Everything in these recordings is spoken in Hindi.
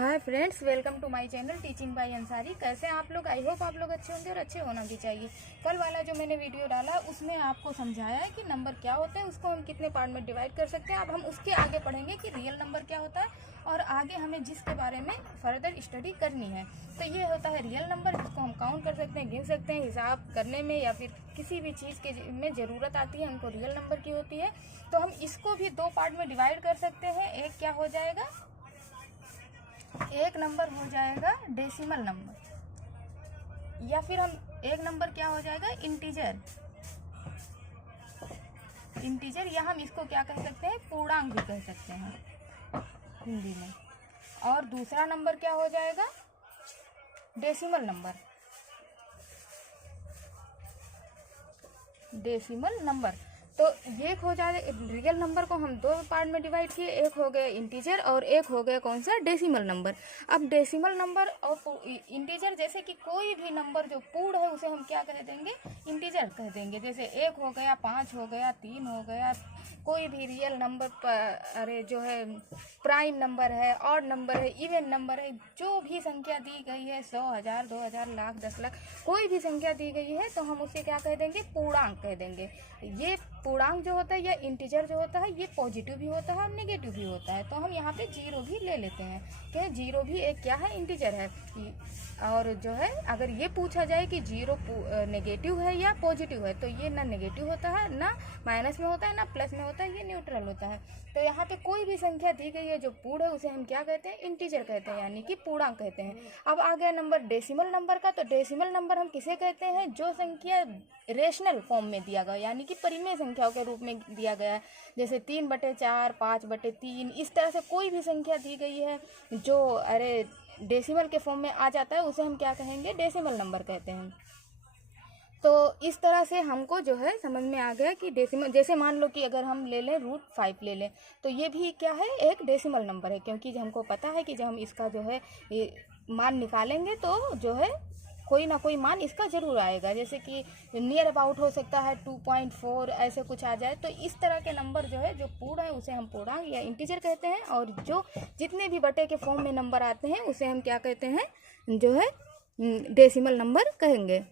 Hi friends, welcome to my channel teaching by Ansari. कैसे हैं आप लोग? आई होप आप लोग अच्छे होंगे और अच्छे होना भी चाहिए। कल वाला जो मैंने वीडियो डाला उसमें आपको समझाया है कि नंबर क्या होता है, उसको हम कितने पार्ट में डिवाइड कर सकते हैं। अब हम उसके आगे पढ़ेंगे कि रियल नंबर क्या होता है और आगे हमें जिसके बारे में फर्दर स्टडी करनी है। तो ये होता है रियल नंबर, जिसको हम काउंट कर सकते हैं, गिन सकते हैं, हिसाब करने में या फिर किसी भी चीज़ के में ज़रूरत आती है हमको रियल नंबर की होती है। तो हम इसको भी दो पार्ट में डिवाइड कर सकते हैं। एक क्या हो जाएगा, एक नंबर हो जाएगा डेसिमल नंबर, या फिर हम एक नंबर क्या हो जाएगा इंटीजर, या हम इसको क्या कह सकते हैं पूर्णांक भी कह सकते हैं हिंदी में। और दूसरा नंबर क्या हो जाएगा डेसिमल नंबर, तो ये हो जाए रियल नंबर को हम दो पार्ट में डिवाइड किए, एक हो गया इंटीजर और एक हो गया कौन सा डेसिमल नंबर। अब डेसिमल नंबर और इंटीजर, जैसे कि कोई भी नंबर जो पूर्ण है उसे हम क्या कह देंगे इंटीजर कह देंगे। जैसे 1 हो गया, 5 हो गया, 3 हो गया, कोई भी रियल नंबर अरे जो है प्राइम नंबर है, ऑड नंबर है, इवन नंबर है, जो भी संख्या दी गई है 100, 1000, 2000, लाख, 10 लाख, कोई भी संख्या दी गई है तो हम उसे क्या कह देंगे पूर्णांक कह देंगे। ये पूर्णांक जो होता है या इंटीजर जो होता है ये पॉजिटिव भी होता है और नेगेटिव भी होता है। तो हम यहाँ पे जीरो भी ले लेते हैं कि जीरो भी एक क्या है इंटीजर है। और जो है अगर ये पूछा जाए कि जीरो नेगेटिव है या पॉजिटिव है, तो ये ना नेगेटिव होता है, ना माइनस में होता है, ना प्लस में होता है, ये न्यूट्रल होता है। तो यहाँ पे कोई भी संख्या दी गई है जो पूर्ण है उसे हम क्या कहते हैं इंटीजर कहते हैं, यानी कि पूर्णांक कहते हैं। अब आ गया नंबर डेसिमल नंबर का। तो डेसिमल नंबर हम किसे कहते हैं, जो संख्या रेशनल फॉर्म में दिया गया, यानी कि परिमेय संख्याओं के रूप में दिया गया है। जैसे 3/4, 5/3, इस तरह से कोई भी संख्या दी गई है जो डेसिमल के फॉर्म में आ जाता है उसे हम क्या कहेंगे डेसिमल नंबर कहते हैं। तो इस तरह से हमको जो है समझ में आ गया कि डेसिमल, जैसे मान लो कि अगर हम ले लें √5 ले लें, तो ये भी क्या है एक डेसिमल नंबर है, क्योंकि हमको पता है कि जब हम इसका जो है मान निकालेंगे तो जो है कोई ना कोई मान इसका जरूर आएगा। जैसे कि नियर अबाउट हो सकता है 2.4 ऐसे कुछ आ जाए। तो इस तरह के नंबर जो है जो पूर्ण है उसे हम पूर्णांक या इंटीजर कहते हैं, और जो जितने भी बटे के फॉर्म में नंबर आते हैं उसे हम क्या कहते हैं जो है डेसिमल नंबर कहेंगे।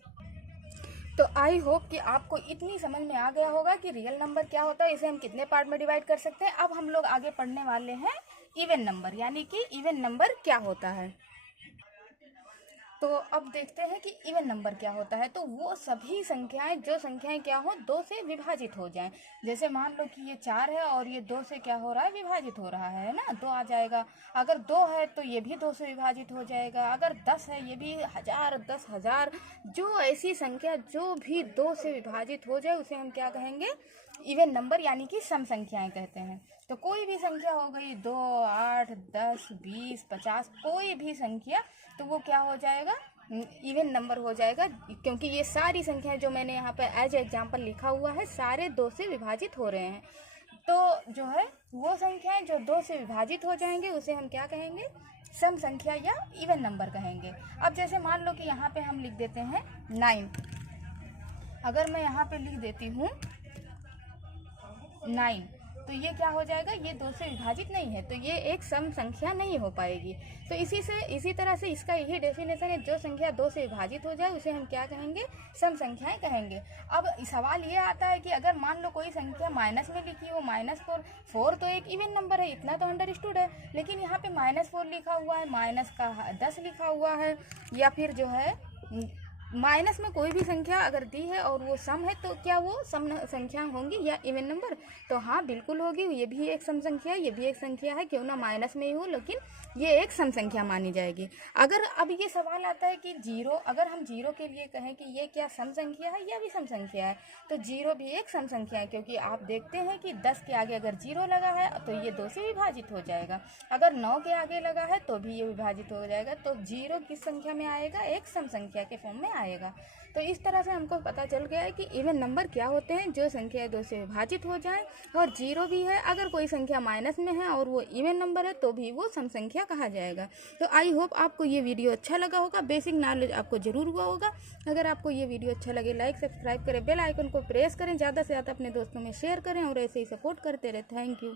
तो आई होप कि आपको इतनी समझ में आ गया होगा कि रियल नंबर क्या होता है, इसे हम कितने पार्ट में डिवाइड कर सकते हैं। अब हम लोग आगे पढ़ने वाले हैं इवन नंबर, यानी कि इवन नंबर क्या होता है। तो अब देखते हैं कि इवन नंबर क्या होता है। तो वो सभी संख्याएं जो संख्याएं क्या हो 2 से विभाजित हो जाएं। जैसे मान लो कि ये 4 है और ये 2 से क्या हो रहा है विभाजित हो रहा है ना, 2 आ जाएगा। अगर 2 है तो ये भी 2 से विभाजित हो जाएगा। अगर 10 है ये भी 1000, 10,000, जो ऐसी संख्या जो भी 2 से विभाजित हो जाए उसे हम क्या कहेंगे इवन नंबर, यानी कि सम संख्याएं कहते हैं। तो कोई भी संख्या हो गई 2, 8, 10, 20, 50, कोई भी संख्या, तो वो क्या हो जाएगा इवन नंबर हो जाएगा, क्योंकि ये सारी संख्याएं जो मैंने यहाँ पे एज एग्जाम्पल लिखा हुआ है सारे 2 से विभाजित हो रहे हैं। तो जो है वो संख्याएं जो 2 से विभाजित हो जाएंगे उसे हम क्या कहेंगे सम संख्या या इवन नंबर कहेंगे। अब जैसे मान लो कि यहाँ पे हम लिख देते हैं 9, अगर मैं यहाँ पे लिख देती हूँ 9, तो ये क्या हो जाएगा, ये 2 से विभाजित नहीं है, तो ये एक सम संख्या नहीं हो पाएगी। तो इसी तरह से इसका यही डेफिनेशन है, जो संख्या 2 से विभाजित हो जाए उसे हम क्या कहेंगे सम संख्याएं कहेंगे। अब सवाल ये आता है कि अगर मान लो कोई संख्या माइनस में लिखी हो, -4 तो एक इवन नंबर है, इतना तो अंडरस्टूड है, लेकिन यहाँ पे -4 लिखा हुआ है, माइनस का 10 लिखा हुआ है, या फिर जो है माइनस में कोई भी संख्या अगर दी है और वो सम है, तो क्या वो सम संख्या होंगी या इवन नंबर? तो हाँ बिल्कुल होगी, ये भी एक सम संख्या है, ये भी एक संख्या है, क्यों ना माइनस में ही हो, लेकिन ये एक सम संख्या मानी जाएगी। अगर अब ये सवाल आता है कि जीरो, अगर हम जीरो के लिए कहें कि ये क्या सम संख्या है या भी सम संख्या है, तो जीरो भी एक सम संख्या है, क्योंकि आप देखते हैं कि 10 के आगे अगर जीरो लगा है तो ये 2 से विभाजित हो जाएगा। अगर 9 के आगे लगा है तो भी ये विभाजित हो जाएगा। तो जीरो किस संख्या में आएगा, एक सम संख्या के फॉर्म में आएगा। तो इस तरह से हमको पता चल गया है कि इवन नंबर क्या होते हैं, जो संख्या 2 से विभाजित हो जाए, और जीरो भी है अगर कोई संख्या माइनस में है और वो इवन नंबर है तो भी वो सम संख्या कहा जाएगा। तो आई होप आपको ये वीडियो अच्छा लगा होगा, बेसिक नॉलेज आपको जरूर हुआ होगा। अगर आपको ये वीडियो अच्छा लगे लाइक सब्सक्राइब करें, बेल आइकन को प्रेस करें, ज़्यादा से ज़्यादा अपने दोस्तों में शेयर करें और ऐसे ही सपोर्ट करते रहे। Thank you.